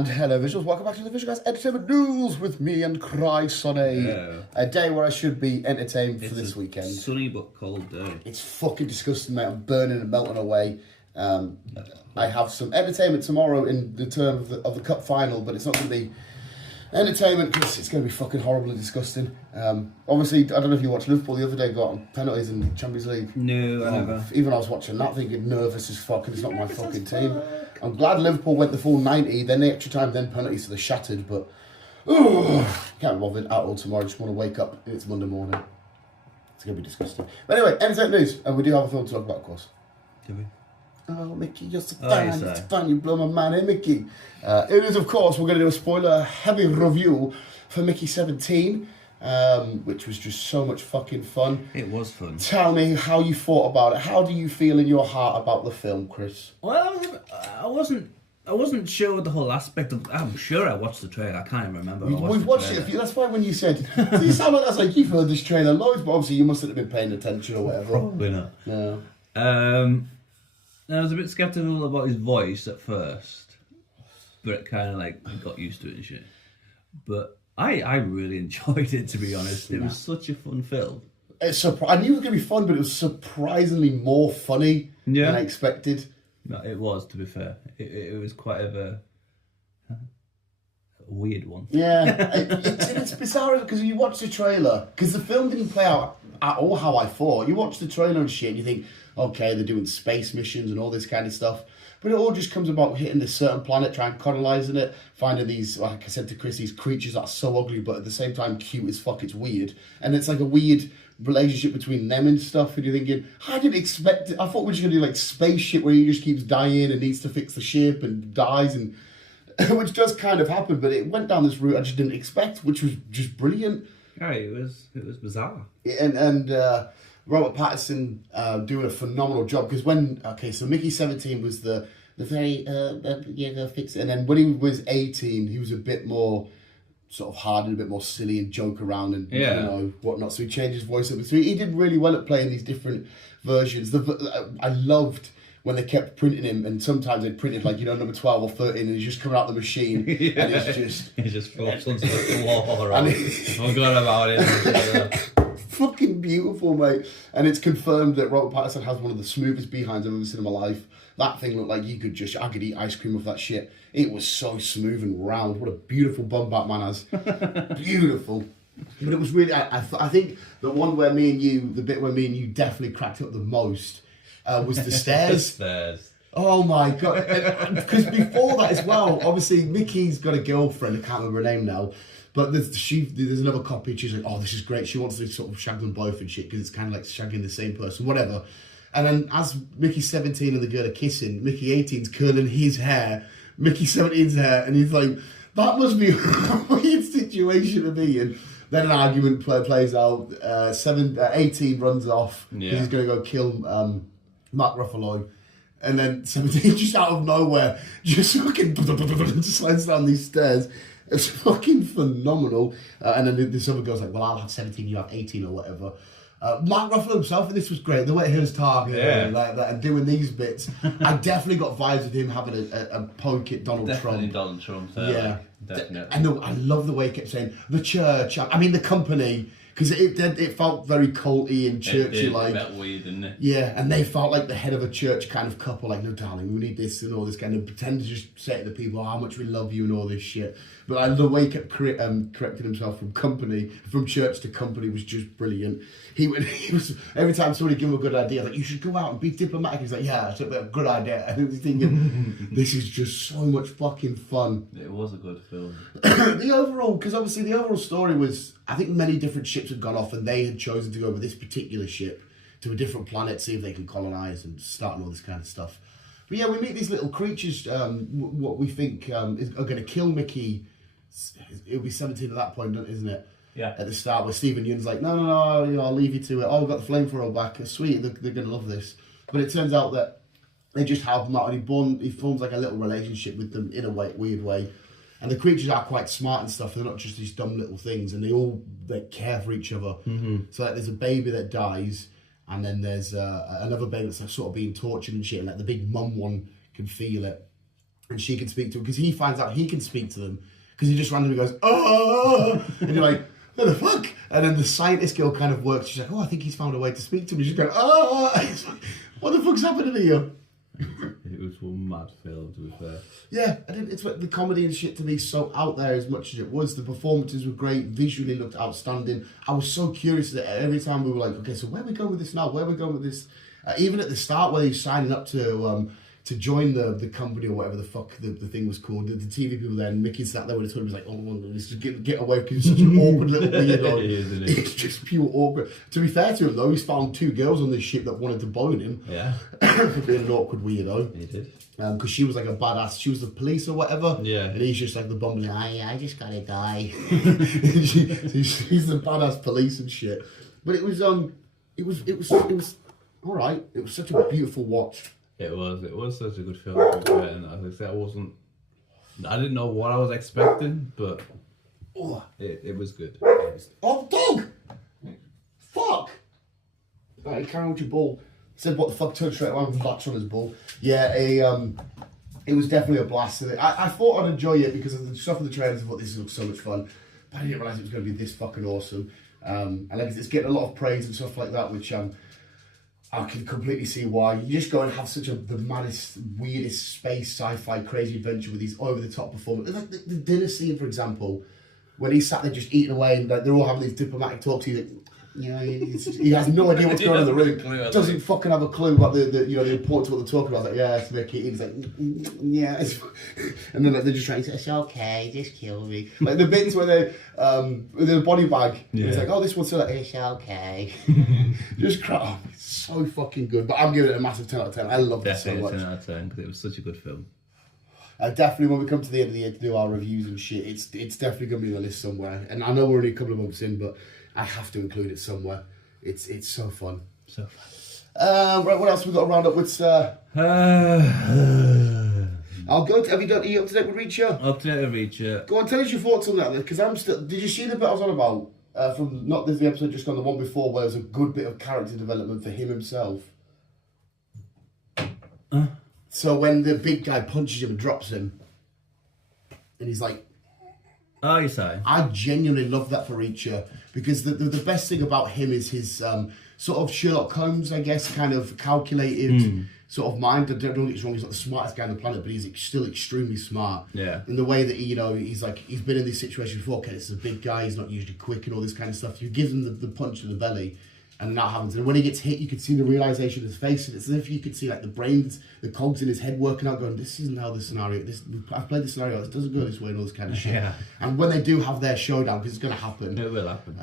And hello, visuals. Welcome back to the Visual Guys Entertainment News with me and Guyz on a day where I should be entertained for this weekend. Sunny but cold day. It's fucking disgusting, mate. I'm burning and melting away. I have some entertainment tomorrow in the term of the cup final, but it's not going to be entertainment because it's going to be fucking horribly disgusting. Obviously, I don't know if you watched Liverpool the other day, got on penalties in the Champions League. No, I never. Even I was watching that thinking nervous as fuck, and it's not my fucking team. I'm glad Liverpool went the full 90, then the extra time, then penalties, so they're shattered, but can't be bothered at all tomorrow. I just want to wake up and it's Monday morning. It's going to be disgusting. But anyway, entertainment news, and we do have a film to talk about, of course. Do we? Oh, Mickey, you're so fun. It's fun. You blow my mind, eh, Mickey? It is, of course, we're going to do a spoiler-heavy review for Mickey 17, which was just so much fucking fun. It was fun. Tell me how you thought about it. How do you feel in your heart about the film, Chris? Well, I wasn't sure with the whole aspect of. I'm sure I watched the trailer. I can't even remember. We've watched it. That's why when you said, you sound like that's like you've heard this trailer loads, but obviously you mustn't have been paying attention or whatever. Probably not. No. I was a bit skeptical about his voice at first, but it kind of like got used to it and shit. But I really enjoyed it, to be honest. It was such a fun film. I knew it was going to be fun, but it was surprisingly more funny than I expected. No, it was, to be fair. It was quite a weird one. Yeah, it's bizarre because you watch the trailer, because the film didn't play out at all how I thought. You watch the trailer and shit and you think, okay, they're doing space missions and all this kind of stuff. But it all just comes about hitting this certain planet, trying colonizing it, finding these, like I said to Chris, these creatures that are so ugly, but at the same time cute as fuck. It's weird. And it's like a weird relationship between them and stuff. And you're thinking, I didn't expect it. I thought we were just going to do like space shit where he just keeps dying and needs to fix the ship and dies, and which does kind of happen. But it went down this route I just didn't expect, which was just brilliant. Yeah, it was bizarre. And Robert Pattinson doing a phenomenal job, because so Mickey 17 was the very go fix it, and then when he was 18 he was a bit more sort of hard and a bit more silly and joke around and you know whatnot, so he changed his voice up. So he did really well at playing these different versions. I loved when they kept printing him, and sometimes they printed like, number 12 or 13, and he's just coming out the machine and he just flops onto the floor. I forgot about it. Fucking beautiful, mate. And it's confirmed that Robert Pattinson has one of the smoothest behinds I've ever seen in my life. That thing looked like I could eat ice cream off that shit. It was so smooth and round. What a beautiful bum Batman has. Beautiful. But it was really, I think the bit where me and you definitely cracked up the most was the stairs. The stairs. Oh my God. Because before that as well, obviously Mickey's got a girlfriend, I can't remember her name now. But there's another copy, and she's like, oh, this is great. She wants to sort of shag them both and shit, because it's kind of like shagging the same person, whatever. And then as Mickey 17 and the girl are kissing, Mickey 18's curling his hair, Mickey 17's hair, and he's like, that must be a weird situation to be in. Then an argument plays out. 18 runs off. Yeah. He's going to go kill Mark Ruffalo. And then 17 just out of nowhere just fucking slides down these stairs. It's fucking phenomenal. And then this other girl's like, well, I'll have 17, you have 18 or whatever. Mark Ruffalo himself, and this was great. The way he was talking like that and doing these bits. I definitely got vibes with him having a poke at Donald Trump. Definitely Donald Trump. Yeah. Definitely. And I love the way he kept saying, the church, the company, because it felt very culty and churchy like. It felt weird, didn't it? Yeah, and they felt like the head of a church kind of couple, like, no, darling, we need this and all this kind of pretend to just say to the people how much we love you and all this shit. But the way he kept correcting himself from church to company was just brilliant. He was every time somebody gave him a good idea, like, you should go out and be diplomatic. He's like, yeah, that's a good idea. And I was thinking, this is just so much fucking fun. It was a good film. Because obviously the overall story was, I think many different ships had gone off and they had chosen to go with this particular ship to a different planet, see if they can colonise and start and all this kind of stuff. But yeah, we meet these little creatures, what we think are going to kill Mickey. It'll be 17 at that point, isn't it? Yeah. At the start, where Stephen Yeun's like, no, I'll leave you to it. Oh, we've got the flamethrower back. Sweet, they're going to love this. But it turns out that they just help him out, and he forms like a little relationship with them in a weird way. And the creatures are quite smart and stuff. They're not just these dumb little things, and they care for each other. Mm-hmm. So like, there's a baby that dies, and then there's another baby that's sort of being tortured and shit, and like the big mum one can feel it. and she can speak to him because he finds out he can speak to them because he just randomly goes, oh, and you're like, what the fuck? And then the scientist girl kind of works. She's like, oh, I think he's found a way to speak to him. And she's going, oh, what the fuck's happening here? It was one mad film, to be fair. Yeah, it's like the comedy and shit to me so out there as much as it was. The performances were great, visually looked outstanding. I was so curious that every time we were like, okay, so where are we going with this now? Where are we going with this? Even at the start where he's signing up to join the company or whatever the fuck the thing was called, the TV people there, and Mickey sat there with his hood and was like, oh, let's just get away because he's such an awkward little weirdo. It's just pure awkward. To be fair to him though, he's found 2 girls on this ship that wanted to bone him. Yeah. For being an awkward weirdo. He did. Because she was like a badass, she was the police or whatever. Yeah. And he's just like the bumbling, I just gotta die. She's the badass police and shit. But it was all right. It was such a beautiful watch. It was such a good film. And as I said, I didn't know what I was expecting, but it was good. Oh, dog! Fuck! Right, carry on with your ball. Said what the fuck, turned straight around and latched on his ball. Yeah, it was definitely a blast. I thought I'd enjoy it because of the stuff in the trailers. I thought this looks so much fun. But I didn't realise it was going to be this fucking awesome. And like it's getting a lot of praise and stuff like that, which I can completely see why. You just go and have such the maddest, weirdest space, sci-fi, crazy adventure with these over-the-top performances. Like the dinner scene, for example, when he sat there just eating away and like, they're all having these diplomatic talks. He's like, you know, he has no idea what's going on in the room. Doesn't fucking have a clue about the importance of what they're talking about. Like, yeah, it's Mickey. He's like, yeah. And then like, they're just trying to say, it's okay, just kill me. Like the bits where they, with the body bag, it's like, oh, this one's like, it's okay. Just crap. Oh, it's so fucking good. But I'm giving it a massive 10 out of 10. I love it so much. 10 out of 10 because it was such a good film. Definitely when we come to the end of the year to do our reviews and shit, it's definitely going to be on the list somewhere. And I know we're only a couple of months in, but I have to include it somewhere. It's so fun. So fun. Right, what else have we got to round up with, sir? I'll go. Are you up to date with Reacher? Up to date with Reacher. Go on, tell us your thoughts on that, because I'm still. Did you see the bit I was on about from not this episode, just on the one before, where there's a good bit of character development for him himself? So when the big guy punches him and drops him, and he's like, "Oh, you say?" I genuinely love that for Reacher because the best thing about him is his sort of Sherlock Holmes, I guess, kind of calculated sort of mind. Don't get me wrong; he's not the smartest guy on the planet, but he's still extremely smart. Yeah. In the way that he's been in these situations before. Okay, it's a big guy; he's not usually quick and all this kind of stuff. You give him the punch in the belly, and that happens. And when he gets hit, you can see the realization in his face, and it's as if you could see like the brains, the cogs in his head working out, going, "This isn't how the scenario. I've played the scenario. This doesn't go this way," and all this kind of shit. Yeah. And when they do have their showdown, because it's going to happen, it will happen.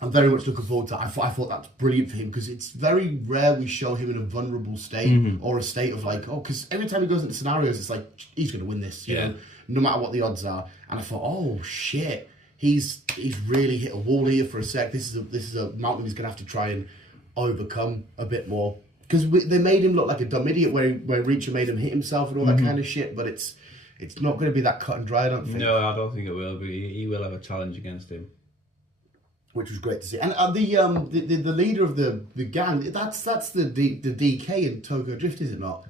I'm very much looking forward to it. I thought that's brilliant for him because it's very rare we show him in a vulnerable state or a state of like, because every time he goes into scenarios, it's like he's going to win this, you know, no matter what the odds are. And I thought, oh shit. He's really hit a wall here for a sec. This is a mountain he's gonna have to try and overcome a bit more because they made him look like a dumb idiot where Reacher made him hit himself and all that kind of shit. But it's not going to be that cut and dry. I don't think. No, I don't think it will. But he will have a challenge against him, which was great to see. And the leader of the gang, that's the DK in Tokyo Drift, is it not?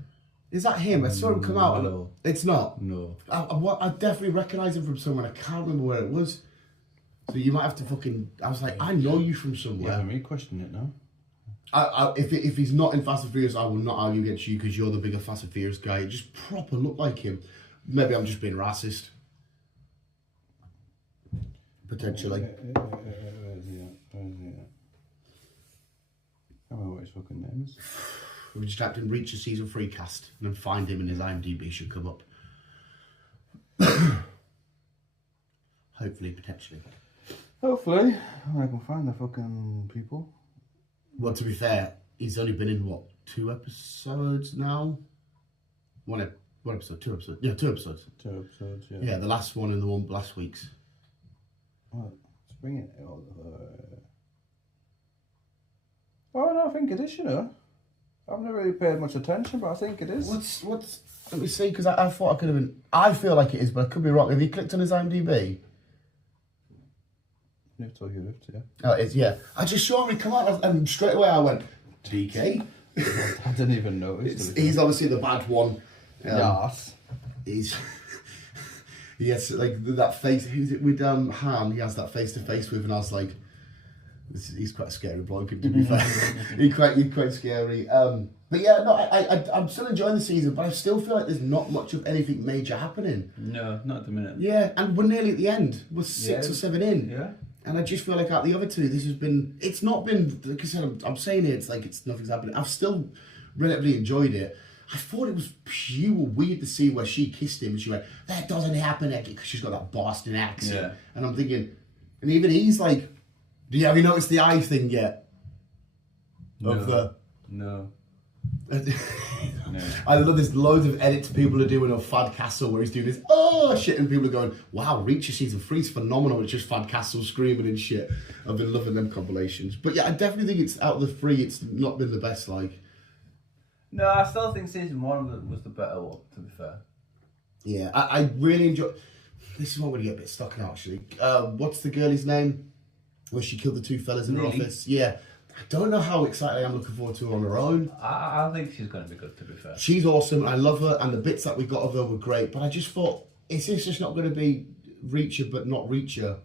Is that him? I saw him come out. No. It's not? No. I definitely recognise him from somewhere. I can't remember where it was. So you might have to fucking... I was like, I know you from somewhere. Yeah, me question it now. If he's not in Fast and Furious, I will not argue against you because you're the bigger Fast and Furious guy. It just proper looked like him. Maybe I'm just being racist. Potentially. Where is he? I don't know what his fucking name is. We just typed in Reacher Season 3 cast and then find him and his IMDb should come up. Hopefully, potentially. Hopefully. I can find the fucking people. Well, to be fair, he's only been in, 2 episodes now? One episode, 2 episodes. Yeah, 2 episodes. 2 episodes, yeah. Yeah, the last one and the one last week's. Oh, let's bring it. Oh, no, I think it is, you know. I've never really paid much attention, but I think it is. What's... Let me see, because I thought I could have been... I feel like it is, but I could be wrong. Have you clicked on his IMDb? Yeah. Oh, it is, yeah. I just saw him come out and straight away I went, DK? I didn't even notice. He's obviously the bad one. Yes. He's yes, like that face. Who's it with Han? He has that face to face with, and I was like, he's quite a scary bloke. To be fair, he's quite scary. But yeah, no, I'm still enjoying the season, but I still feel like there's not much of anything major happening. No, not at the minute. Yeah, and we're nearly at the end. We're 6 or 7 in. Yeah. And I just feel like out the other two, it's not been, like I said, I'm saying it, it's like nothing's happening. I've still relatively enjoyed it. I thought it was pure weird to see where she kissed him and she went, that doesn't happen, because she's got that Boston accent. Yeah. And I'm thinking, and even he's like, have you noticed the eye thing yet? No. I love there's loads of edits people are doing of Fad Castle where he's doing this shit and people are going, wow, Reacher season 3 is phenomenal. It's just Fad Castle screaming and shit. I've been loving them compilations. But yeah, I definitely think it's out of the 3 it's not been the best. Like, no, I still think season 1 was the better one, to be fair. Yeah, I really enjoy. This is what I'm going to get a bit stuck in actually. What's the girl's name where she killed the 2 fellas in her office? Yeah, I don't know how excited I am looking forward to her on her own. I think she's going to be good, to be fair. She's awesome. I love her, and the bits that we got of her were great. But I just thought, is this just not going to be Reacher, but not Reacher?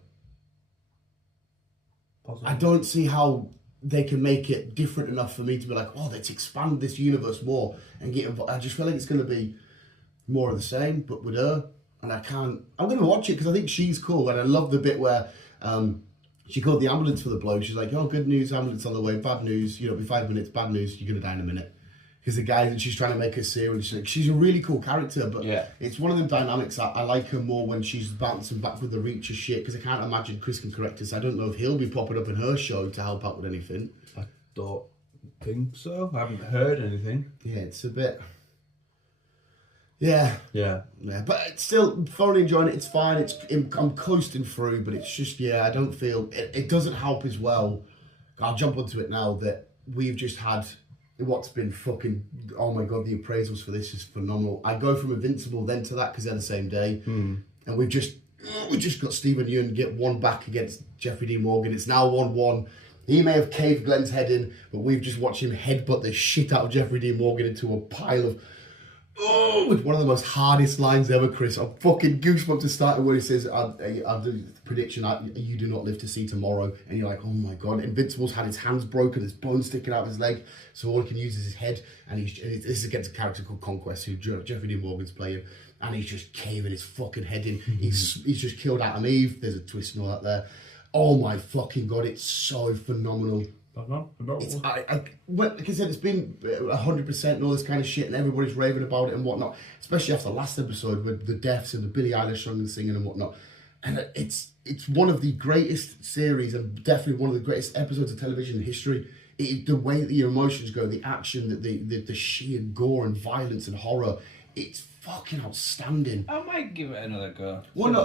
Possibly. I don't see how they can make it different enough for me to be like, oh, let's expand this universe more and get involved. I just feel like it's going to be more of the same, but with her. And I'm going to watch it because I think she's cool. And I love the bit where she called the ambulance for the bloke. She's like, oh, good news, ambulance on the way. Bad news, it'll be 5 minutes. Bad news, you're going to die in a minute. Because the guy that she's trying to make her serious. She's a really cool character, but it's one of them dynamics that I like her more when she's bouncing back with the Reacher shit. Because I can't imagine Chris can correct us. I don't know if he'll be popping up in her show to help out with anything. I don't think so. I haven't heard anything. Yeah, it's a bit... Yeah. But it's still thoroughly enjoying it. It's fine. I'm coasting through, but it's just I don't feel it doesn't help as well. I'll jump onto it now that we've just had what's been fucking. Oh my god, the appraisals for this is phenomenal. I go from Invincible then to that because they're the same day, and we just got Stephen Yeun get one back against Jeffrey D. Morgan. It's now 1-1. He may have caved Glenn's head in, but we've just watched him headbutt the shit out of Jeffrey D. Morgan into a pile of. Oh, with one of the most hardest lines ever, Chris. I'm fucking goosebumps to start where he says, I'll do the prediction, you do not live to see tomorrow. And you're like, oh my god. Invincible's had his hands broken, his bones sticking out of his leg, so all he can use is his head. And this is against a character called Conquest, who Jeffrey D. Morgan's playing. And he's just caving his fucking head in. He's just killed Adam Eve. There's a twist and all that there. Oh my fucking god, it's so phenomenal. Like I said, it's been 100% and all this kind of shit, and everybody's raving about it and whatnot. Especially after the last episode with the deaths and the Billie Eilish song and singing and whatnot. And it's one of the greatest series and definitely one of the greatest episodes of television in history. The way that your emotions go, the action, the sheer gore and violence and horror, it's fucking outstanding. I might give it another go. Well, no,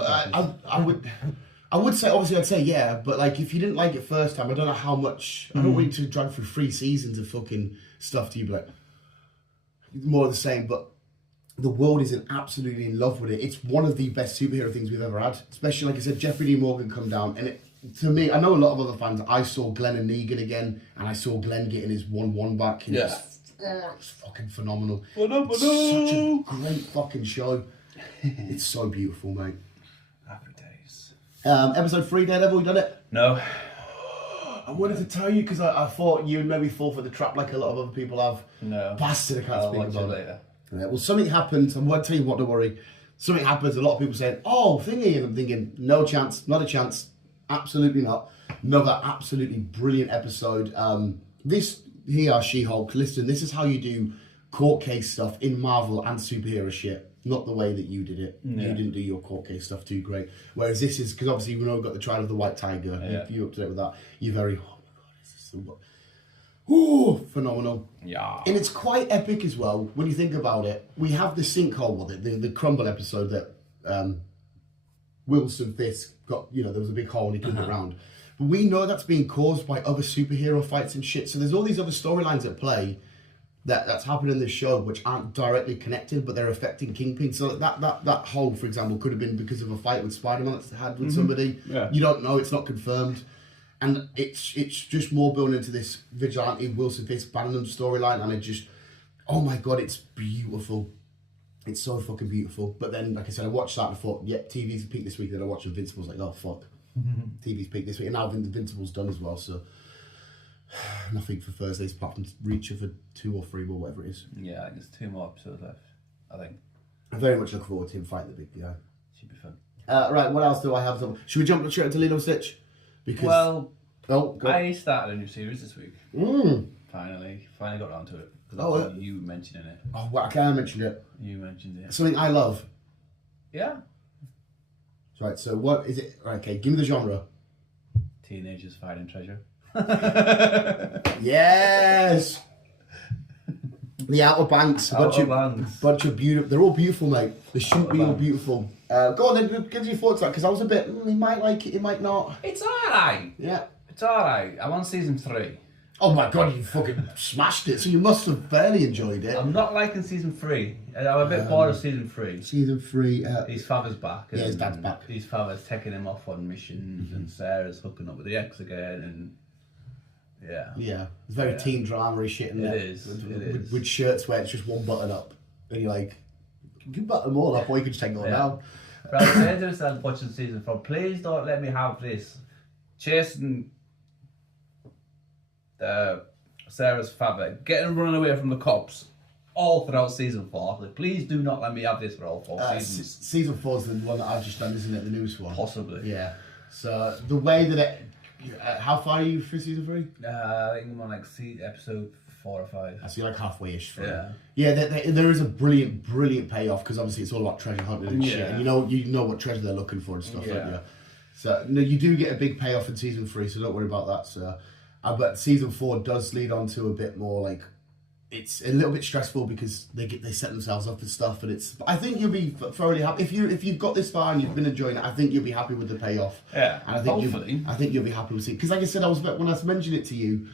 I would say, obviously, I'd say yeah, but like if you didn't like it first time, I don't know how much. I don't want you to drag through 3 seasons of fucking stuff to you, but like more of the same. But the world is absolutely in love with it. It's one of the best superhero things we've ever had. Especially, like I said, Jeffrey D. Morgan come down, and to me, I know a lot of other fans. I saw Glenn and Negan again, and I saw Glenn getting his 1-1 back. And it's fucking phenomenal. It's such a great fucking show. It's so beautiful, mate. Happy days. Episode 3, Daredevil, you done it? No. I wanted to tell you because I thought you would maybe fall for the trap like a lot of other people have. No. Bastard, I can't speak about it later. Yeah, well, something happens. I won't tell you what, don't worry. Something happens. A lot of people saying, oh, thingy. And I'm thinking, no chance, not a chance. Absolutely not. Another absolutely brilliant episode. This here, She-Hulk, listen, this is how you do court case stuff in Marvel and superhero shit. Not the way that you did it. Yeah. You didn't do your court case stuff too great. Whereas this is, because obviously we know we've got the trial of the White Tiger. Yeah. You're up to date with that. You're very, oh my god, is this so ooh, phenomenal. Yeah. And it's quite epic as well, when you think about it. We have the sinkhole, the Crumble episode that Wilson Fisk got, there was a big hole and he couldn't get around. But we know that's being caused by other superhero fights and shit. So there's all these other storylines at play that's happening in this show which aren't directly connected, but they're affecting Kingpin. So that hole, for example, could have been because of a fight with Spider-Man that's had with somebody. Yeah. You don't know, it's not confirmed. And it's just more building into this vigilante Wilson Fisk Bannerman storyline, and it just, oh my god, it's beautiful. It's so fucking beautiful. But then, like I said, I watched that and I thought, yeah, TV's peak this week. Then I watched Invincible's like, oh fuck, TV's peak this week. And now Invincible's done as well. So nothing for Thursday's apart from Reacher for 2 or 3 more, whatever it is. Yeah, I think there's 2 more episodes left, I think. I very much look forward to him fighting the big guy. Should be fun. Right, what else do I have? Should we jump straight into Lilo and Stitch? Because I started a new series this week. Finally got around to it. Because you mentioning it. Oh, well, I can't mention it. You mentioned it. Something I love. Yeah. Right, so what is it? Right, okay, give me the genre. Teenagers fighting treasure. Yes! The Outer Banks. Bunch of beautiful. They're all beautiful, mate. They shouldn't be all beautiful. Go on then, give us your thoughts on that, because I was a bit, he might like it, he might not. It's alright. Yeah. It's alright. I'm on season 3. Oh my god, you fucking smashed it, so you must have barely enjoyed it. I'm not liking season 3. I'm a bit bored of season 3. Season 3. His father's back. Yeah, his dad's back. His father's taking him off on missions, and Sarah's hooking up with the ex again, and yeah, it's very teen drama-y shit in there. It is. With shirts where it's just one button up, and you're like, you can button them all up, or you can just take them all down. But I was saying to myself watching season 4, please don't let me have this chasing Sarah's father, getting running away from the cops all throughout season 4. Like, please do not let me have this for all 4 seasons. Season 4 is the one that I've just done, isn't it? The newest one. Possibly. Yeah. So the way that it, how far are you through season 3? I think I'm on like episode 4 or 5. I see, like halfway-ish through. Yeah. Yeah, there is a brilliant payoff, because obviously it's all about treasure hunting and shit, and you know what treasure they're looking for and stuff, don't you? So no, you do get a big payoff in season 3, so don't worry about that. So, but season 4 does lead on to a bit more like, it's a little bit stressful because they set themselves up and stuff, and it's. I think you'll be thoroughly happy if you've got this far and you've been enjoying it. I think you'll be happy with the payoff. Yeah, and I think you'll be happy with it, because like I said, when I mentioned it to you,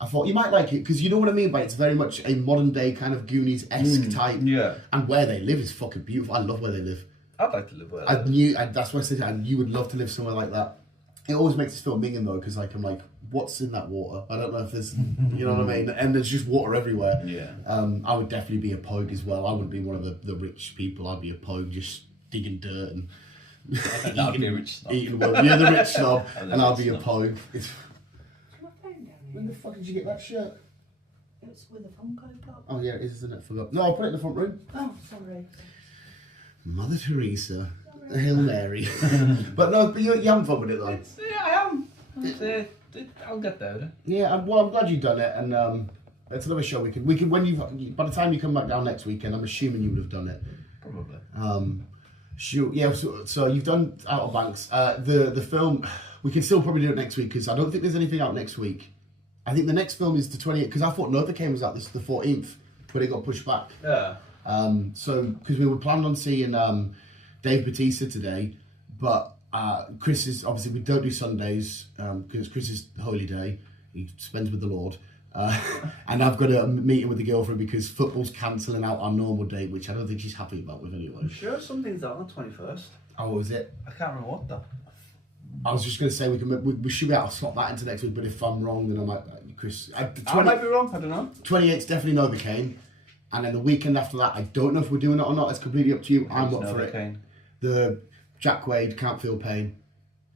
I thought you might like it because you know what I mean by it's very much a modern day kind of Goonies-esque type. Yeah, and where they live is fucking beautiful. I love where they live. I'd like to live where I live. That's why I said, and you would love to live somewhere like that. It always makes us feel minging though, because like I'm like, what's in that water? I don't know if there's, you know what I mean? And there's just water everywhere. Yeah. I would definitely be a pogue as well. I wouldn't be one of the rich people. I'd be a pogue, just digging dirt and I'd be a rich snob. Eating well. You're the rich snob, and I'll be a pogue. When the fuck did you get that shirt? It was with a Funko Pop. Oh yeah, it is, isn't it? Forgot. No, I'll put it in the front room. Oh, sorry. Mother Teresa. Hail Mary. But no, but you haven't fun with it though. Yeah, I am. I'll get there. Yeah, well, I'm glad you've done it, and it's another show we can when by the time you come back down next weekend, I'm assuming you would have done it. Probably. Shoot, yeah. So you've done Outer Banks. The film, we can still probably do it next week because I don't think there's anything out next week. I think the next film is the 28th, because I thought Novocaine was out this the 14th, but it got pushed back. Yeah. So because we were planning on seeing Dave Bautista today, but Chris is obviously, we don't do Sundays because Chris is holy day. He spends with the Lord. And I've got a meeting with the girlfriend because football's cancelling out our normal date, which I don't think she's happy about with anyway. I'm sure something's out on the 21st. Oh, is it? I can't remember what though. I was just going to say we should be able to slot that into next week, but if I'm wrong, then I might, Chris. I might be wrong, I don't know. 28's definitely Novocaine, and then the weekend after that, I don't know if we're doing it or not. It's completely up to you. I'm up for it. The Jack Quaid, Can't Feel Pain,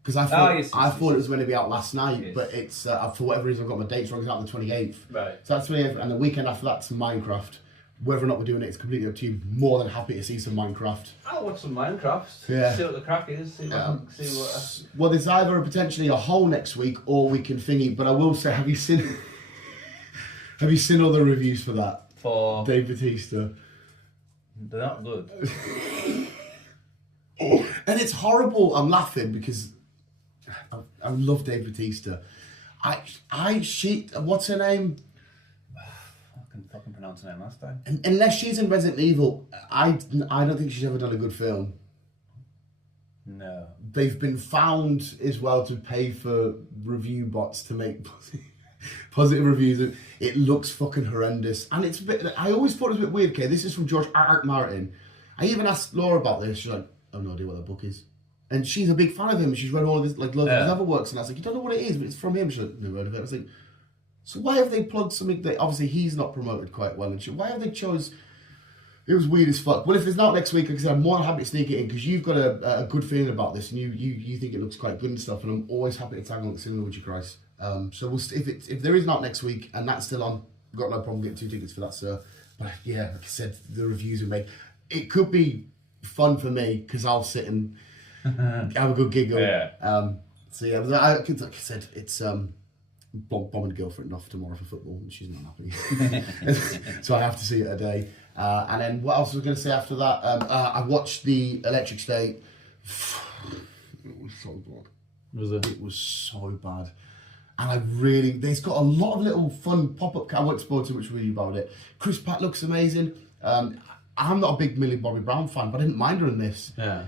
because I thought it was going to be out last night, but it's for whatever reason I've got my dates wrong. It's out on the 28th. Right. So that's 28th, and the weekend after that's Minecraft. Whether or not we're doing it, it's completely up to you. More than happy to see some Minecraft. I'll watch some Minecraft. Yeah. See what the crack is. See what. Well, there's either potentially a hole next week, or we can thingy. But I will say, have you seen all the reviews for that? For Dave Bautista. They're not good. And it's horrible. I'm laughing because I love Dave Bautista. What's her name? I can fucking pronounce her name last time. Unless she's in Resident Evil, I don't think she's ever done a good film. No. They've been found as well to pay for review bots to make positive reviews. It looks fucking horrendous, and it's a bit. I always thought it was a bit weird. Okay, this is from George R. Martin. I even asked Laura about this. She's like, "I have no idea what that book is," and she's a big fan of him. She's read all of his loads of his other works, and I was like, "You don't know what it is, but it's from him." She's like, "Never heard of it." I was like, "So why have they plugged something that obviously he's not promoted quite well?" And why have they chose It was weird as fuck. Well, if it's not next week, like I said, I'm more than happy to sneak it in because you've got a good feeling about this and you think it looks quite good and stuff. And I'm always happy to tag along similar with you, Guyz. So we'll if there is not next week and that's still on, I've got no problem getting 2 tickets for that, sir. But yeah, like I said, the reviews we made, it could be fun for me because I'll sit and have a good giggle. Yeah. So yeah, like I said, it's bombing a girlfriend off tomorrow for football and she's not happy. So I have to see it a day. And then what else was I going to say after that? I watched the Electric State. It was so bad. Was it? It was so bad. And there's got a lot of little fun pop-up. I won't spoil too much really about it. Chris Pratt looks amazing. I'm not a big Millie Bobby Brown fan, but I didn't mind her in this. Yeah.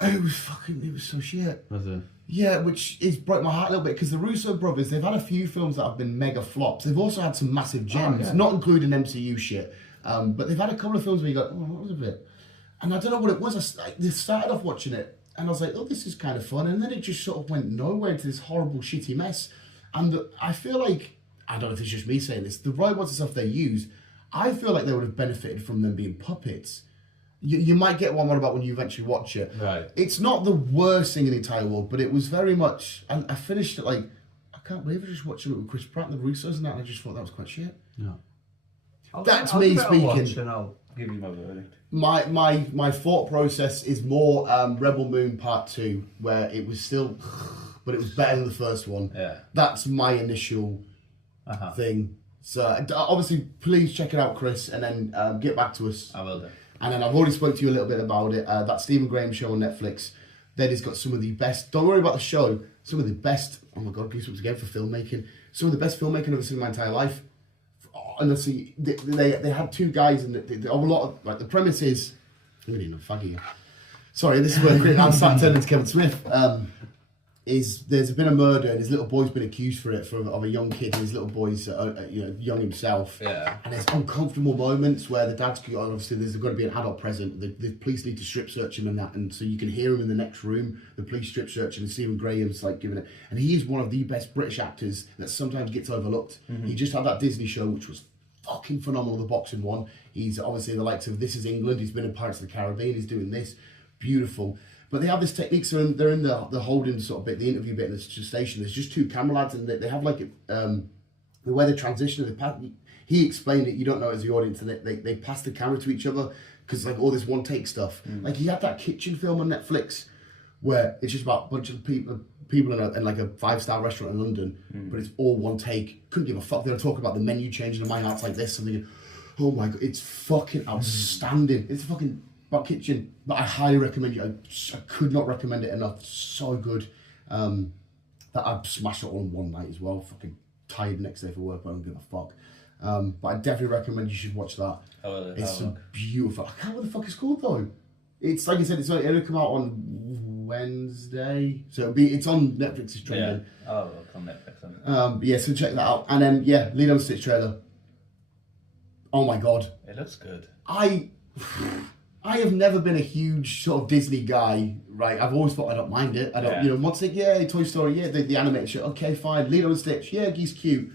It was so shit. Was it? Yeah, which is broke my heart a little bit because the Russo brothers, they've had a few films that have been mega flops. They've also had some massive gems, not including MCU shit. But they've had a couple of films where you go, oh, that was a bit. And I don't know what it was. They started off watching it and I was like, oh, this is kind of fun. And then it just sort of went nowhere into this horrible, shitty mess. And I feel like, I don't know if it's just me saying this, the robots and stuff they used, I feel like they would have benefited from them being puppets. You might get one about when you eventually watch it. Right. It's not the worst thing in the entire world, but it was very much. I finished it like, I can't believe I just watched it with Chris Pratt and the Russos and that, and I just thought that was quite shit. No. That's me speaking. Watch and I'll give you my verdict. My thought process is more Rebel Moon Part 2, where it was still, but it was better than the first one. Yeah. That's my initial thing. So obviously, please check it out, Chris, and then get back to us. I will do. And then I've already spoke to you a little bit about it. That Stephen Graham show on Netflix. Then he's got some of the best. Don't worry about the show. Some of the best. Oh my God, Goosebumps again for filmmaking. Some of the best filmmaking I've ever seen in my entire life. And they had 2 guys, and a lot of like the premise is. I'm getting a faggy. Sorry, this is where I'm starting turning to Kevin Smith. There's been a murder and his little boy's been accused for it of a young kid, and his little boy's young himself. Yeah. And there's uncomfortable moments where the dad's obviously there's got to be an adult present. The police need to strip search him and that, and so you can hear him in the next room. The police strip search and Stephen Graham's like giving it, and he is one of the best British actors that sometimes gets overlooked. Mm-hmm. He just had that Disney show which was fucking phenomenal, the boxing one. He's obviously the likes of This Is England. He's been in Pirates of the Caribbean. He's doing this, beautiful. But they have this technique, so they're in the holding sort of bit, the interview bit in the station. There's just 2 camera lads, and they have like the way they transition. He explained it. You don't know as the audience, and they pass the camera to each other because like all this one take stuff. Like he had that kitchen film on Netflix where it's just about a bunch of people in like a 5-star restaurant in London, but it's all one take. Couldn't give a fuck. They were talking about the menu changing, and my heart's like this. I'm thinking, oh my God, it's fucking outstanding. It's fucking. About kitchen, but I highly recommend it. I could not recommend it enough. So good that I've smashed it all in one night as well. Fucking tired next day for work, but I don't give a fuck. But I definitely recommend you should watch that. It's beautiful. I can't remember what the fuck it's called though. It's like I said, it'll come out on Wednesday, so it's on Netflix. It's trending. Yeah, I'll look on Netflix. Yeah, so check that out. And then Lilo and Stitch trailer. Oh my God, it looks good. I have never been a huge sort of Disney guy, right? I've always thought I don't mind it. I don't, Monster, Toy Story, the animated shit, okay, fine. Lilo and Stitch, he's cute.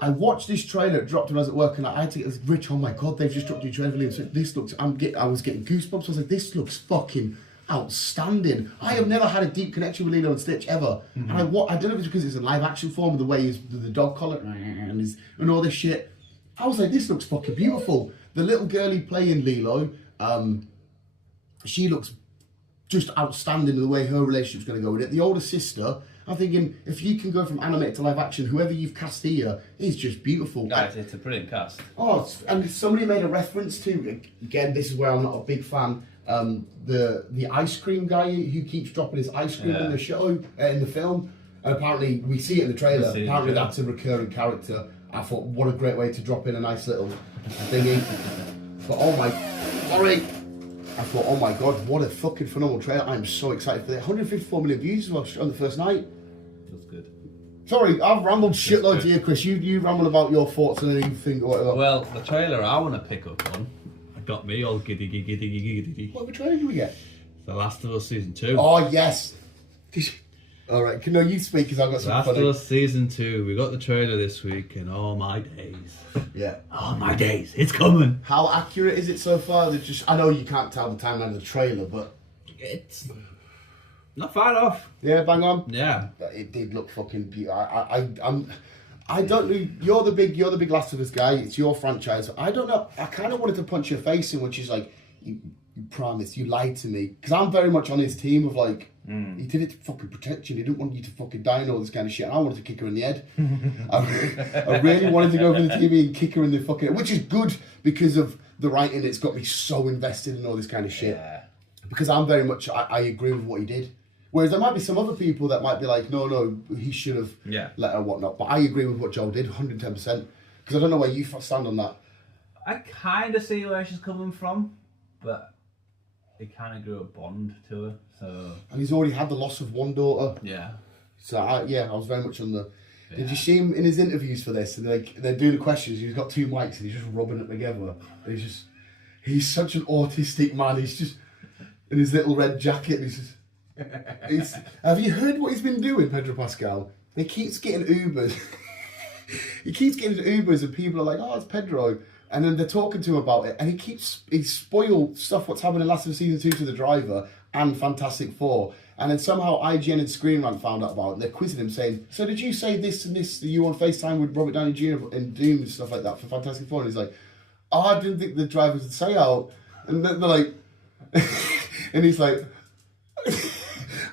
I watched this trailer, it dropped when I was at work, and I had to get Rich, oh my God, they've just dropped a new trailer for Lilo and Stitch. This looks, I was getting goosebumps. I was like, this looks fucking outstanding. I have never had a deep connection with Lilo and Stitch ever. Mm-hmm. And I don't know if it's because it's a live action form of the way the dog collar and all this shit. I was like, this looks fucking beautiful. The little girlie playing Lilo, she looks just outstanding in the way her relationship's going to go with it. The older sister, I'm thinking, if you can go from animated to live action, whoever you've cast here is just beautiful. Guys, it's a brilliant cast. Oh, and somebody made a reference to, again, this is where I'm not a big fan, the ice cream guy who keeps dropping his ice cream in the show, in the film. And apparently, we see it in the trailer. Apparently, that's a recurring character. I thought, what a great way to drop in a nice little thingy. But I thought, oh my God, what a fucking phenomenal trailer. I'm so excited for it. 154 million views on the first night. That's good. Sorry, I've rambled shitloads here, Chris. You ramble about your thoughts on anything or whatever. Well, the trailer I want to pick up on, it got me all giddy. What trailer did we get? The Last of Us Season 2. Oh, yes. All right, no, you speak because I've got some Last funny. of Us Season 2. We got the trailer this week, and oh my days. Yeah. Oh my days, it's coming. How accurate is it so far? I know you can't tell the timeline of the trailer, but It's not far off. yeah, bang on. Yeah. It did look fucking beautiful. I don't know. You're the big Last of Us guy. It's your franchise. I don't know. I kind of wanted to punch your face in, which is like, you promised, you lied to me, because I'm very much on his team of like, he did it to fucking protect you. He didn't want you to fucking die and all this kind of shit. And I wanted to kick her in the head. I really wanted to go over the TV and kick her in the fucking, which is good because of the writing. It's got me so invested in all this kind of shit. Yeah. Because I'm very much, I agree with what he did. Whereas there might be some other people that might be like, no, he should have let her whatnot. But I agree with what Joel did, 110%. Because I don't know where you stand on that. I kind of see where she's coming from, but it kind of grew a bond to her. So And he's already had the loss of one daughter. yeah. So I was very much on the... Did you see him in his interviews for this? And they're doing the questions. He's got 2 mics and he's just rubbing it together. And he's such an autistic man. He's just in his little red jacket. And have you heard what he's been doing, Pedro Pascal? He keeps getting Ubers. He keeps getting Ubers and people are like, oh, it's Pedro. And then they're talking to him about it. And he's spoiled stuff what's happened in Last of Us Season 2 to the driver and Fantastic Four. And then somehow IGN and Screen Rant found out about it. They're quizzing him saying, so did you say this and this, you on FaceTime with Robert Downey Jr. and Doom and stuff like that for Fantastic Four? And he's like, oh, I didn't think the drivers would say out. And they're like, and he's like,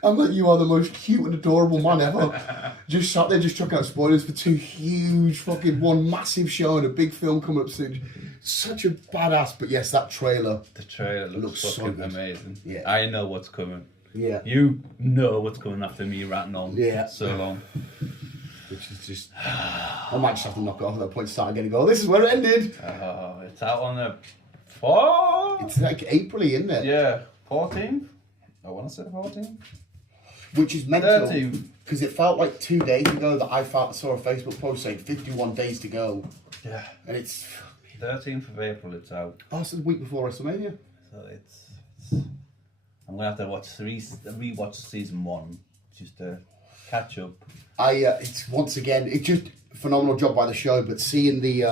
I'm like, you are the most cute and adorable man ever. Just sat there, just chucking out spoilers for 2 huge fucking, one massive show and a big film coming up soon. Such a badass, but yes, that trailer. The trailer looks so fucking good. amazing. Yeah. I know what's coming. Yeah. You know what's coming after me ranting on so long. Which is just, I might just have to knock it off at that point, start again and go, this is where it ended. It's out on the 4th? It's like April-y, isn't it? Yeah, 14th? I want to say 14th. Which is mental. 13th. Because it felt like 2 days ago that I saw a Facebook post saying 51 days to go. Yeah. And it's... 13th of April it's out. Oh, it's the week before WrestleMania. So it's I'm going to have to rewatch season 1 just to catch up. It's once again, it's just a phenomenal job by the show, but seeing the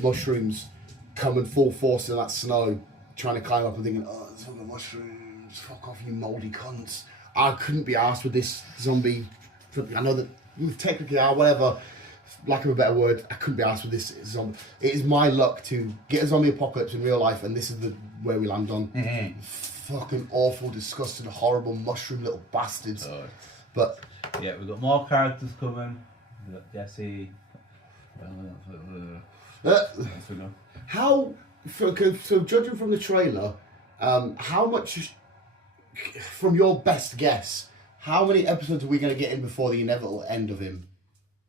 mushrooms coming full force in that snow, trying to climb up and thinking, oh, there's all the mushrooms, fuck off you mouldy cunts. I couldn't be arsed with this zombie. I know that technically, whatever, lack of a better word, I couldn't be arsed with this zombie. It is my luck to get a zombie apocalypse in real life, and this is where we land on. Mm-hmm. Fucking awful, disgusting, horrible mushroom little bastards. Oh. But yeah, we've got more characters coming. We've got Jesse. So judging from the trailer, how much, from your best guess, how many episodes are we going to get in before the inevitable end of him?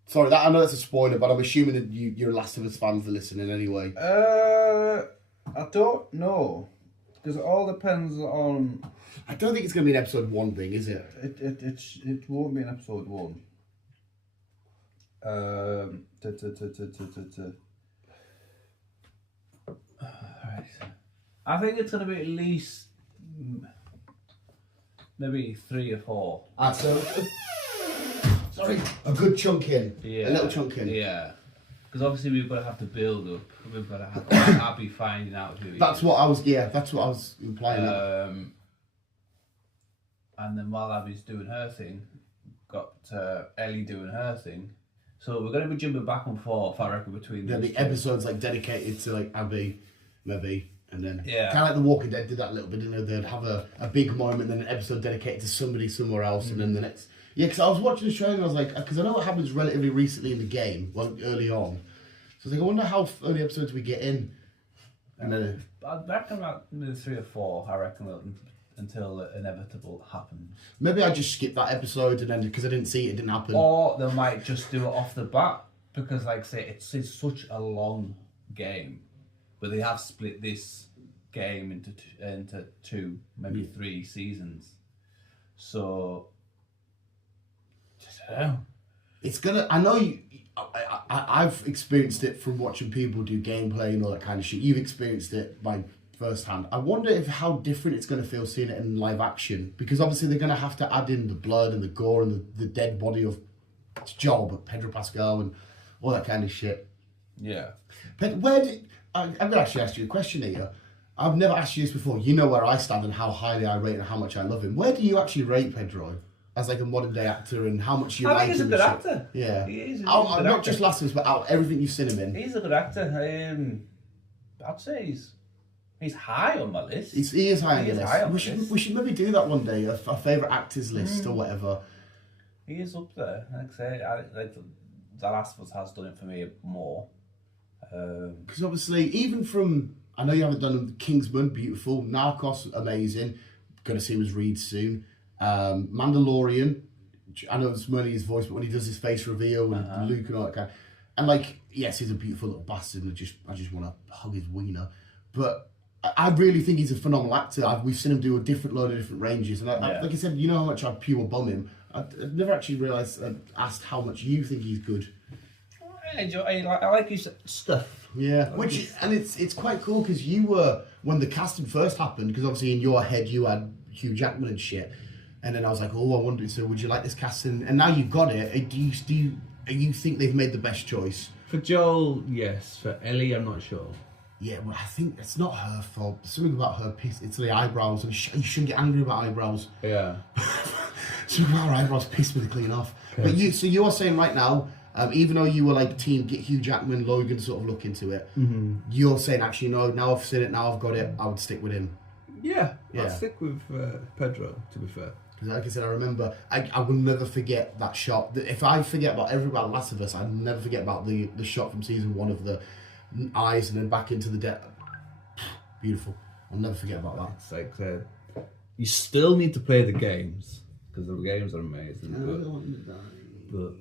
Sorry, I know that's a spoiler, but I'm assuming that you're Last of Us fans are listening anyway. I don't know, because it all depends on. I don't think it's going to be an episode 1 thing, is it? It won't be an episode 1. I think it's going to be at least maybe 3 or 4. Sorry, a good chunk in. Yeah, a little chunk in. Yeah, because obviously we've got to have to build up. We've got to have Abby finding out who he is. That's what I was implying. And then while Abby's doing her thing, got Ellie doing her thing. So we're going to be jumping back and forth, I reckon, between the two. episodes like dedicated to like Abby, maybe, and then Yeah. kind of like The Walking Dead did that a little bit. You know, they'd have a big moment, then an episode dedicated to somebody somewhere else, and then the next. Yeah, because I was watching the trailer and I was like, because I know what happens relatively recently in the game, well, early on. So I was like, I wonder how many episodes we get in. And then I reckon about maybe 3 or 4. I reckon until the inevitable happens. maybe I just skipped that episode and then because I didn't see it, it didn't happen. Or they might just do it off the bat because, like I say, it's such a long game, but they have split this game into 2, maybe 3 seasons. So I don't know. It's gonna. I know you. I've experienced it from watching people do gameplay and all that kind of shit. You've experienced it by firsthand. I wonder if how different it's going to feel seeing it in live action, because obviously they're going to have to add in the blood and the gore and the dead body of Job, Pedro Pascal, and all that kind of shit. Yeah. But where did I'm going to actually ask you a question here. I've never asked you this before. You know where I stand and how highly I rate and how much I love him. Where do you actually rate Pedro as like a modern day actor and how much you I like think he's a him good and shit? actor. Yeah. He is. Not actor. just Last of Us, but out everything you've seen him in. He's a good actor. I'd say he's high on my list. He is high on He your is list. high on We my list. should maybe do that one day, a favourite actors list or whatever. He is up there. Like I say, The Last of Us has done it for me more. Because obviously, even from, I know you haven't done Kingsman, beautiful. Narcos, amazing. Going to see him as Reed soon. Mandalorian, I know it's mainly his voice, but when he does his face reveal and Luke and all that kind, and like, yes, he's a beautiful little bastard, and I just want to hug his wiener. But I really think he's a phenomenal actor. We've seen him do a different load of different ranges, and like I said, you know how much I pure bomb him. I've never actually realised, asked how much you think he's good. I like his stuff. Yeah, it's quite cool because you were, when the casting first happened, because obviously in your head you had Hugh Jackman and shit, and then I was like, oh, I wonder, so would you like this casting? And now you've got it. Do you think they've made the best choice? For Joel, yes. For Ellie, I'm not sure. Yeah, well, I think it's not her fault. Something about her piss. It's the eyebrows, and you shouldn't get angry about eyebrows. Yeah. Something about her eyebrows pissed me to clean off. Okay. But so you're saying right now, even though you were like team get Hugh Jackman, Logan sort of look into it, you're saying actually no, now I've seen it, now I've got it, I would stick with him. Yeah. I'll stick with Pedro, to be fair. Because like I said, I remember, I will never forget that shot. If I forget about about Last of Us, I'll never forget about the shot from season 1 of the eyes and then back into the death. Beautiful. I'll never forget about that. It's like, you still need to play the games, because the games are amazing. But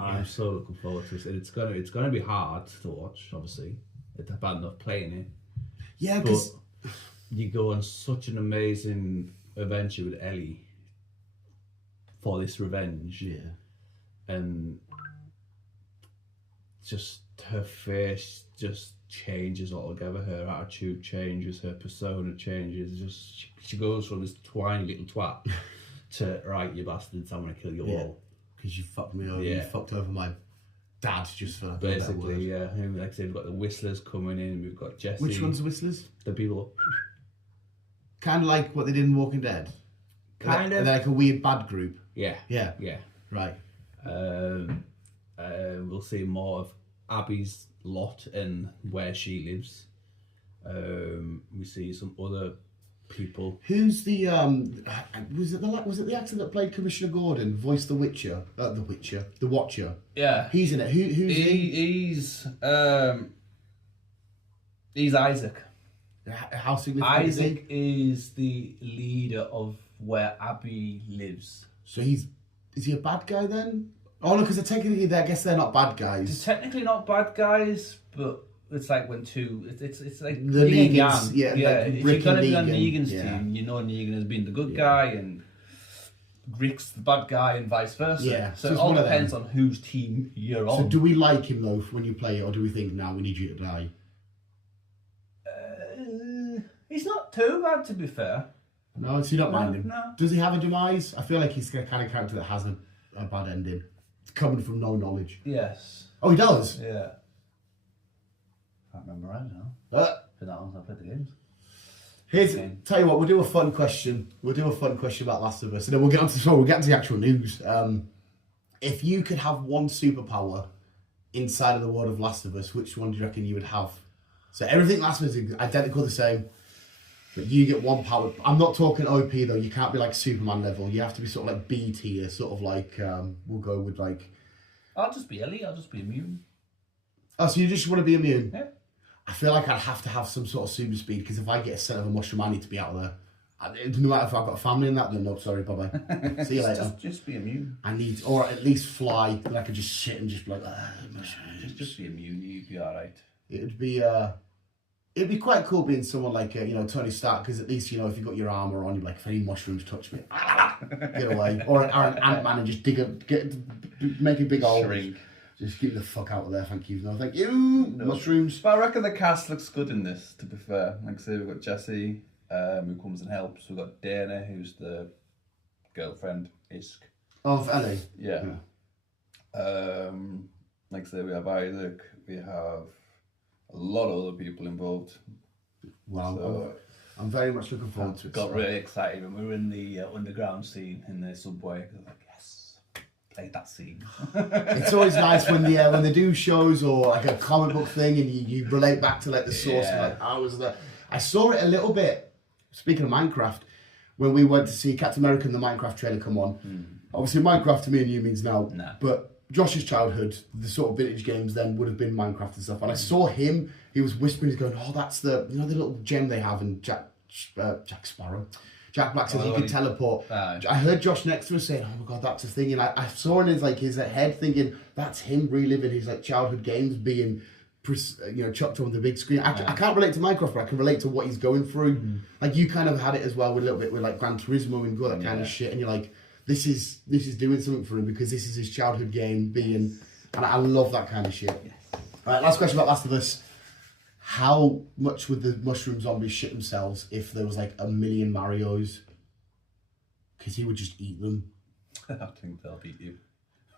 I'm so looking forward to it. It's gonna be hard to watch, obviously. It's bad enough playing it. Yeah, because you go on such an amazing adventure with Ellie for this revenge. Yeah. And just her face just changes altogether. Her attitude changes. Her persona changes. Just she goes from this tiny little twat to, right, you bastards, I'm gonna kill you all. Because you fucked me over. Yeah. You fucked over my dad, just for basically, yeah. And like I said, we've got the Whistlers coming in. We've got Jesse. Which one's the Whistlers? The people. Kind of like what they did in Walking Dead. Kind of. They're like a weird bad group. Yeah. Yeah. Yeah. Right. We'll see more of Abby's lot and where she lives. We see some other people. Who's the was it the actor that played Commissioner Gordon, voiced the Witcher? The Watcher. Yeah. He's in it. Who's he? He's Isaac. How significant Isaac is the leader of where Abby lives. So is he a bad guy then? Oh no, because technically, I guess they're not bad guys. They're technically not bad guys, but it's like when two. It's like the yin and Negans, yang. yeah. Like if Rick you're gonna be on Negan, Negan's yeah. team, you know Negan has been the good guy and Rick's the bad guy, and vice versa. Yeah, So so it it's all one of depends them. on whose team you're on. So do we like him though when you play it, or do we think now we need you to die? He's not too bad, to be fair. No, so you don't mind him. No. Does he have a demise? I feel like he's the kind of character that has a bad ending. It's coming from no knowledge. Yes. Oh, he does? Yeah. Can't remember right now. For that long I played the games. Tell you what, we'll do a fun question. We'll do a fun question about Last of Us, and then we'll get to the actual news. If you could have one superpower inside of the world of Last of Us, which one do you reckon you would have? So everything Last of Us is identical, the same, but you get one power. I'm not talking OP though. You can't be like Superman level. You have to be sort of like B tier, sort of like we'll go with like. I'll just be Ellie. I'll just be immune. Oh, so you just want to be immune? Yeah. I feel like I'd have to have some sort of super speed because if I get a scent of a mushroom, I need to be out of there. No matter if I've got a family in that, then no, sorry, bye-bye. See you later. Just be immune. I need, or at least fly, then I could just sit and just be like, Just be immune. You'd be all right. it'd be quite cool being someone like, Tony Stark, because at least, if you've got your armour on, you're like, if any mushrooms touch me, get away. Or an Ant-Man and just make a big hole. Shrink. Just keep the fuck out of there, thank you. No, thank you. No. Mushrooms. But I reckon the cast looks good in this, to be fair. Like I say, we've got Jessie, who comes and helps. We've got Dana, who's the girlfriend, Isk. Of Ellie. Yeah. Like I say, we have Isaac, we have a lot of other people involved. Wow. So, I'm very much looking forward to it. got really excited when we were in the underground scene in the subway. I was like, yes, play that scene. It's always nice when they do shows or like a comic book thing and you relate back to like the source and like I was there. I saw it a little bit, speaking of Minecraft, when we went to see Captain America and the Minecraft trailer come on. Obviously Minecraft to me and you means now, but Josh's childhood, the sort of vintage games then would have been Minecraft and stuff. And I saw him, he was whispering, he's going, oh, that's the little gem they have in Jack Sparrow. Jack Black says he could teleport. I heard Josh next to us saying, oh my God, that's a thing. And I saw in his head thinking, that's him reliving his like childhood games being, chucked on the big screen. I can't relate to Minecraft, but I can relate to what he's going through. Like you kind of had it as well with a little bit with like Gran Turismo and all that kind of shit. And you're like, this is doing something for him because this is his childhood game being, and I love that kind of shit. Yes. All right, last question about Last of Us. How much would the mushroom zombies shit themselves if there was like a million Marios? Because he would just eat them. I think they'll beat you.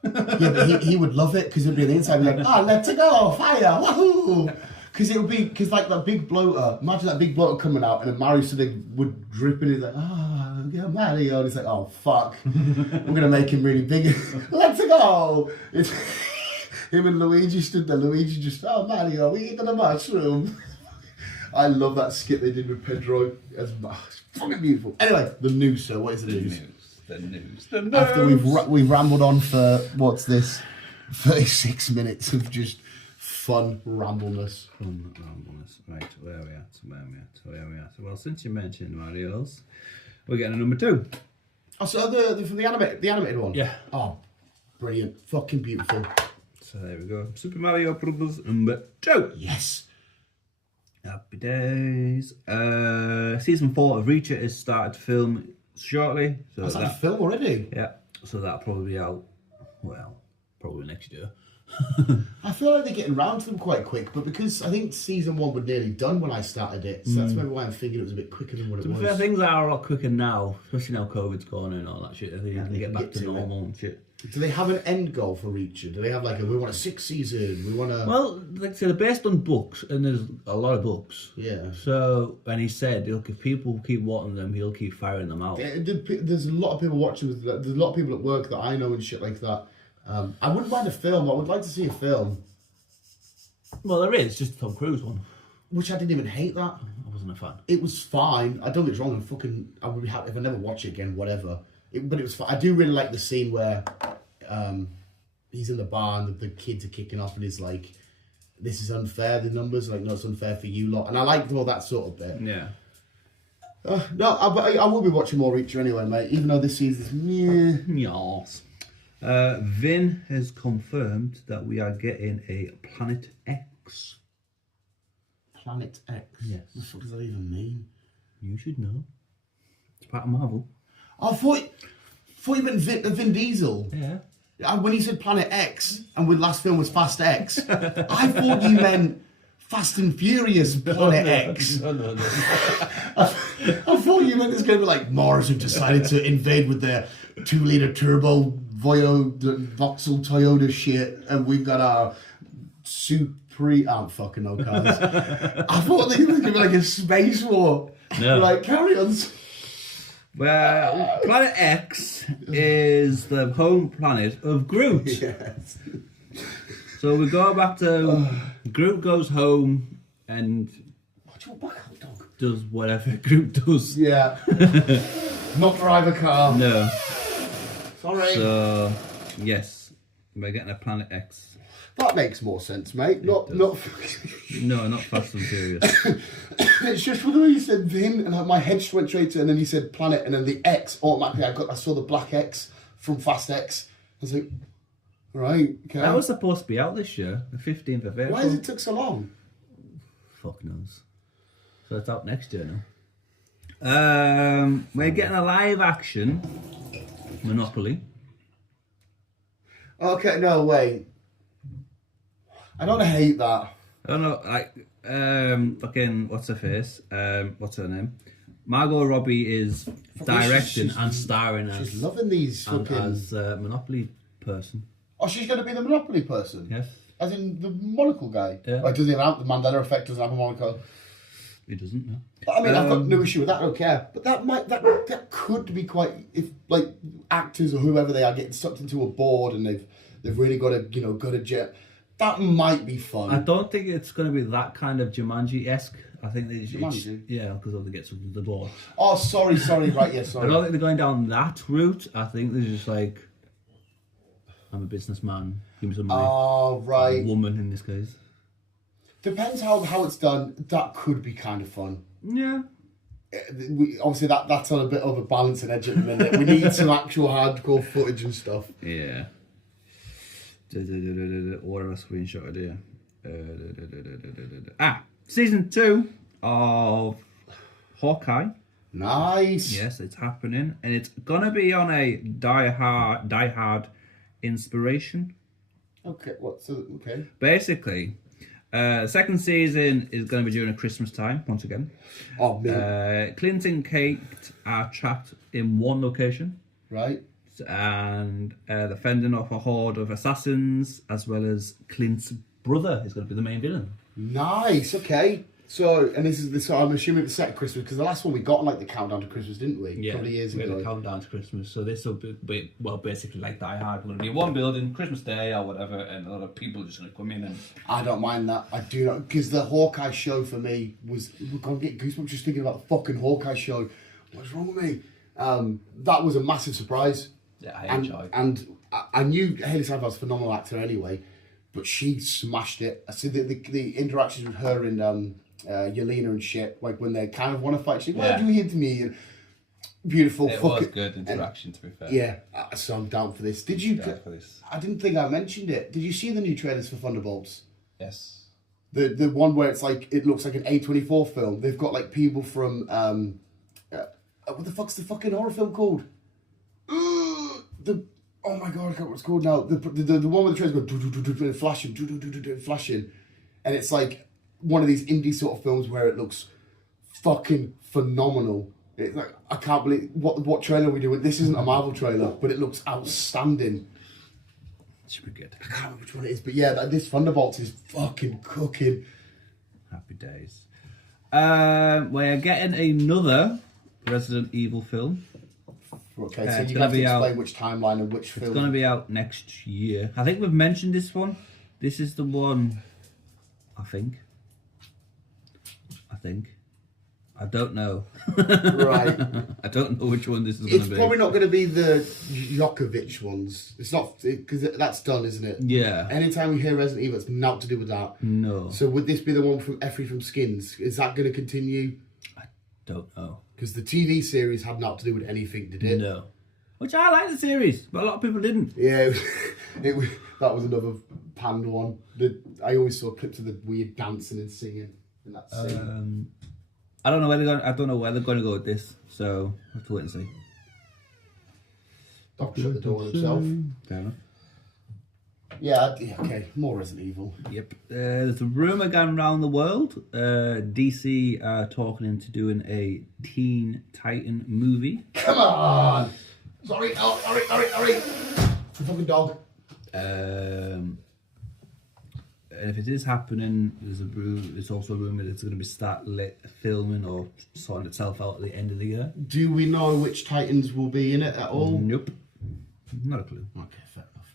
Yeah, but he would love it because it'd be on the inside, be like, let's go, fire, wahoo! Because it would be, because like that big bloater, imagine that big bloater coming out and a Mario sort of would drip and he's like, yeah, Mario. And he's like, oh, fuck. I'm going to make him really big. Let's go. It's him and Luigi stood there. Luigi just, oh, Mario, we eating a mushroom. I love that skit they did with Pedro. It's fucking beautiful. Anyway, the news, sir. What is the news? The news. After we've rambled on for, what's this, 36 minutes of just fun rambleness. Right, where are we at? Well, since you mentioned Mario's, we're getting a number 2. Oh, so from the animated one? Yeah. Oh, brilliant. Fucking beautiful. So there we go. Super Mario Brothers number 2. Yes. Happy days. Season 4 of Reacher is started to film shortly. So That's like a film already? Yeah. So that'll probably be out, well, probably next year. I feel like they're getting round to them quite quick, but because I think season 1 was nearly done when I started it, so that's maybe why I'm thinking it was a bit quicker than what it was. To be fair, things are a lot quicker now, especially now COVID's gone and all that shit. I think they get back to normal and shit. Do they have an end goal for Reacher? Do they have like we want a 6th season? We want a... Well, like I said, they're based on books, and there's a lot of books. Yeah. So, and he said, look, if people keep wanting them, he'll keep firing them out. There's a lot of people watching. There's a lot of people at work that I know and shit like that. I wouldn't mind a film. I would like to see a film. Well, there is, just a Tom Cruise one. Which I didn't even hate that. I wasn't a fan. It was fine. I don't get it wrong. I would be happy if I never watch it again, whatever. But it was fine. I do really like the scene where he's in the bar and the kids are kicking off and he's like, this is unfair, the numbers. Like, no, it's unfair for you lot. And I liked all that sort of bit. Yeah. No, I will be watching more Reacher anyway, mate. Even though this season's Yes. Vin has confirmed that we are getting a Planet X. Planet X? Yes. What the fuck does that even mean? You should know. It's part of Marvel. I thought you meant Vin Diesel. Yeah. When he said Planet X, and the last film was Fast X, I thought you meant Fast and Furious Planet X. No. I thought you meant it's going to be like Mars have decided to invade with their 2-litre turbo Vauxhall Toyota shit, and we've got our I don't fucking know cars. I thought they were going to be like a space war. No. Like, carry on. Well, Planet X is the home planet of Groot. Yes. So we go back to Groot goes home and Watch your back out, dog. does whatever Groot does. Yeah. Not drive a car. No. Sorry. So, yes, we're getting a Planet X. That makes more sense, mate. Not. No, not Fast and Furious. It's just with the way you said Vin, and my head just went straight to, and then you said Planet, and then the X automatically. I saw the black X from Fast X. I was like, right, okay. That was supposed to be out this year, the 15th of April. Why has it took so long? Fuck knows. So it's out next year now. We're getting a live action Monopoly. Okay, no, wait. I don't hate that. I don't know, like, fucking, what's her face? What's her name? Margot Robbie is directing she's- and starring She's as, loving these and fucking... as Monopoly person. Oh, she's going to be the Monopoly person? Yes, As in the monocle guy? Yeah. Like, does he have the Mandela effect? Doesn't have a monocle? he doesn't know. I mean, I've got no issue with that. I don't care. But that could be quite, if like actors or whoever they are getting sucked into a board and they've really got a jet. That might be fun. I don't think it's going to be that kind of Jumanji-esque. I think they Jumanji? yeah, because they get something to the door. Oh, sorry, right, yeah, I sorry. don't think they're going down that route. I think they're just like, I'm a businessman. Give me some money. Oh, A right. woman in this case. Depends how it's done. That could be kind of fun. Yeah. Obviously, that's on a bit of a balancing edge at the minute. We need some actual hardcore footage and stuff. Yeah. What have I screenshotted here? Season 2 of Hawkeye. Nice. Yes, it's happening, and it's gonna be on a Die Hard inspiration. Okay. Okay. Basically, second season is going to be during a Christmas time once again. Oh, man. Clint and Kate are trapped in one location, Right. and they're fending off a horde of assassins, as well as Clint's brother is going to be the main villain. Nice. Okay. So, and this is the so I'm assuming it's set at Christmas because the last one we got like the countdown to Christmas, didn't we? A couple of years we had ago. a countdown to Christmas, so this will be well, basically like Die Hard. We're going to be in one building, Christmas Day or whatever, and a lot of people are just going to come in and. I don't mind that. I do not because the Hawkeye show for me was we're gonna get goosebumps just thinking about the fucking Hawkeye show. What's wrong with me? That was a massive surprise. Yeah, I enjoyed. And I knew Hailey Steinfeld was a phenomenal actor anyway, but she smashed it. I see the interactions with her and Yelena and shit, like when they kind of want to fight, she's like, why do you hit me? And beautiful. It was good interaction, to be fair. Yeah, so I'm down for this. Did you? Down for this. I didn't think I mentioned it. Did you see the new trailers for Thunderbolts? Yes. The one where it's like it looks like an A24 film. They've got like people from what the fuck's the fucking horror film called? Oh my god, I can't remember what it's called now. The one where the trailers go flashing, and it's like one of these indie sort of films where it looks fucking phenomenal. It's like I can't believe what trailer we doing. This isn't a Marvel trailer, but it looks outstanding. Should be good. I can't remember which one it is, but yeah, this Thunderbolts is fucking cooking. Happy days. We're getting another Resident Evil film. Okay, it's so you gonna have to be explain out- which timeline and which film. It's going to be out next year. I think we've mentioned this one. This is the one. I think. I don't know. Right. I don't know which one this is going It's to be. probably not going to be the Jokovic ones. It's not, because that's done, isn't it? Yeah. Anytime we hear Resident Evil, it's not to do with that. No. So would this be the one from Effie from Skins? Is that going to continue? Don't know. Because the TV series had not to do with anything, did it? No. Which I like the series, but a lot of people didn't. Yeah, that was another panned one. I always saw clips of the weird dancing and singing in that scene. I don't know where they're going to go with this, so we'll have to wait and see. Doc shut the door on himself. Fair enough. Yeah, okay. More Resident Evil. Yep. There's a rumour going around the world. DC are talking into doing a Teen Titan movie. Come on! Sorry, hurry. It's a fucking dog. And if it is happening, there's also a rumour that it's going to be start filming or sorting itself out at the end of the year. Do we know which Titans will be in it at all? Nope. Not a clue. Okay, fair enough.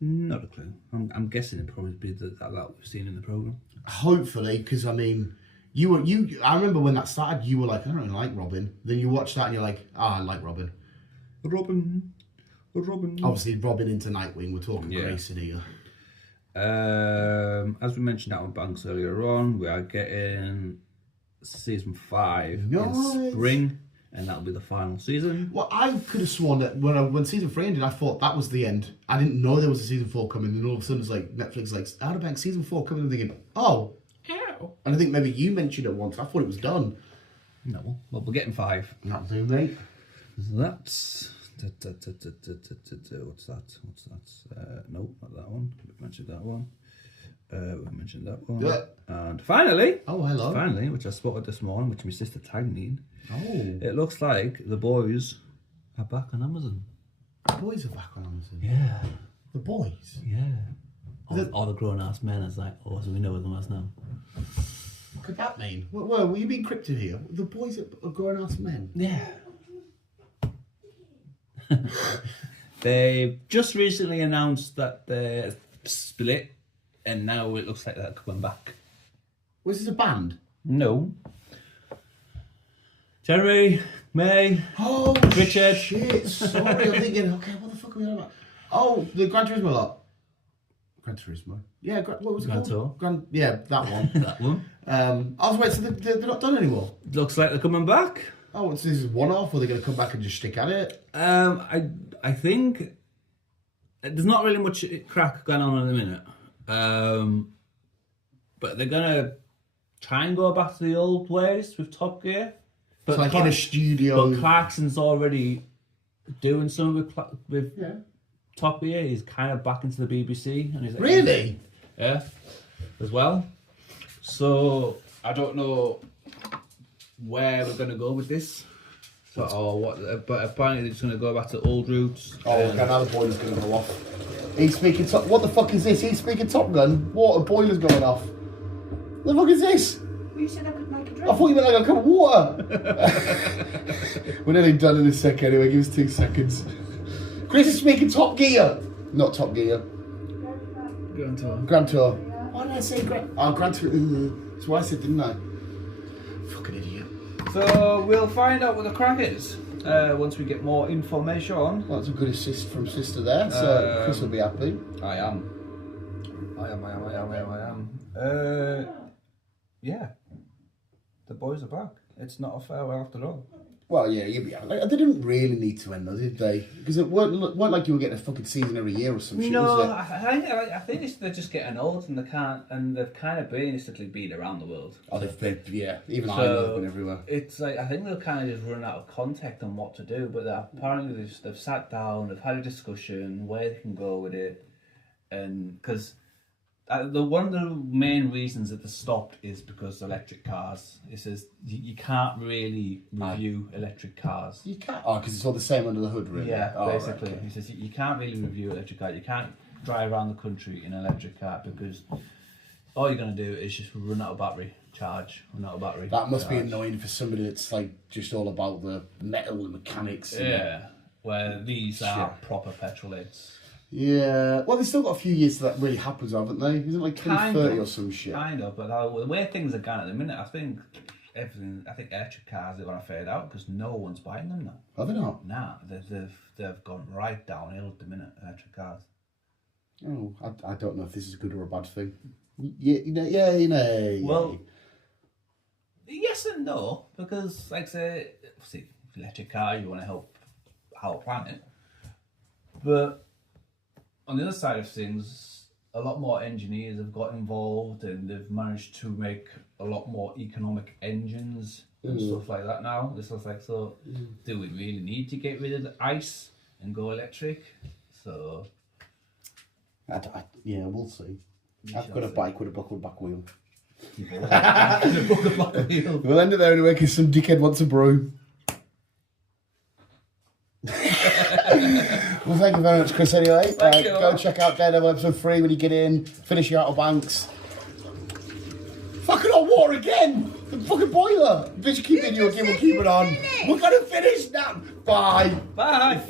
Not a clue. I'm guessing it'd probably be that we've seen in the programme. Hopefully, because I mean, I remember when that started, you were like, I don't really like Robin. Then you watch that and you're like, I like Robin. Robin. Obviously, Robin into Nightwing, we're talking Grayson here. As we mentioned out on Banks earlier on, we are getting season 5 in spring, and that'll be the final season. Well, I could have sworn that when season 3 ended, I thought that was the end. I didn't know there was a season 4 coming, and all of a sudden it's like Netflix like Outer Banks season 4 coming, and I'm thinking, oh, and I think maybe you mentioned it once. I thought it was done. No, well, we're getting 5. That'll do, mate. So that's what's that? No, not that one. We mentioned that one. We mentioned that one. Yeah. And finally, Oh, hello. which I spotted this morning, which my sister tagged me in. Oh. It looks like The Boys are back on Amazon. The boys are back on Amazon. Yeah. The boys? Yeah. All the grown-ass men is like, oh, so we know what them as now. What could that mean? Well, were you being cryptic here? The boys are grown-ass men. Yeah. They just recently announced that they're split, and now it looks like they're coming back. Was this a band? No. January, May. Oh, Richard. shit. Sorry, I'm thinking, okay, what the fuck are we on about? Oh, the Gran Turismo lot. Gran Turismo? Yeah, what was it Gran called? Tour. Yeah, that one. That one. I was waiting, so they're not done anymore? Looks like they're coming back. Oh, so this is one-off, or they're going to come back and just stick at it? I think there's not really much crack going on at the minute. But they're gonna try and go back to the old ways with Top Gear. But So like in a studio. But Clarkson's already doing some with Yeah. Top Gear. He's kind of back into the BBC, and he's like, Really? yeah, as well. So I don't know where we're gonna go with this. So, or what? But apparently it's gonna go back to old roots. Oh, okay, now the boiler's going to go off. He's speaking top... What the fuck is this? He's speaking Top Gun. Water boiler's going off. What the fuck is this? You said I could make a I drink. thought you meant like a cup of water. We're nearly done in a sec anyway. Give us 2 seconds. Chris is speaking Top Gear. Not Top Gear. Grand Tour. Grand Tour. Why did I say Grand... Oh, Grand Tour. That's what I said, didn't I? Fucking idiot. So we'll find out what the crack is once we get more information. Well, that's a good assist from Sister there, so Chris will be happy. I am. Yeah. The boys are back. It's not a farewell after all. Well, yeah, you'd be happy. Like, they didn't really need to end though, did they? Because it weren't like you were getting a fucking season every year or some shit, No, was it? I think they're just getting old and they can't, and they've kind of basically been around the world. Oh, they've yeah. Even I So, know they've been everywhere. It's like I think they've kind of just run out of contact on what to do, but apparently they've sat down, they've had a discussion where they can go with it, and because one of the main reasons that they stopped is because electric cars. It says you can't really review electric cars. You can't. Oh, because it's all the same under the hood, really. Yeah, Oh, basically. right, okay. He says you can't really review electric car. You can't drive around the country in an electric car because all you're going to do is just run out of battery charge. Run out of battery. That must be charge. annoying for somebody that's like just all about the metal and mechanics. And Yeah, where these are proper petrol heads. Yeah. Well, they've still got a few years till that really happens, haven't they? Isn't it like 2030 or some shit? Kind of, but the way things are going at the minute, I think electric cars are going to fade out because no one's buying them now. Are they not? Nah, they've gone right downhill at the minute, electric cars. Oh, I don't know if this is a good or a bad thing. Yeah. Well, yes and no, because like say, obviously, electric car, you want to help our planet, but on the other side of things, a lot more engineers have got involved and they've managed to make a lot more economic engines and stuff like that now. This was like, so do we really need to get rid of the ice and go electric? So yeah, we'll see. I've got a bike with a buckled back wheel. We'll end it there anyway because some dickhead wants a brew. Well, thank you very much, Chris, anyway. Go check out Daredevil episode 3 when you get in. Finish your Outer Banks. Fucking hot water again! The fucking boiler! Bitch, keep in your game, we'll keep it on. We're gonna finish now! Bye! Bye!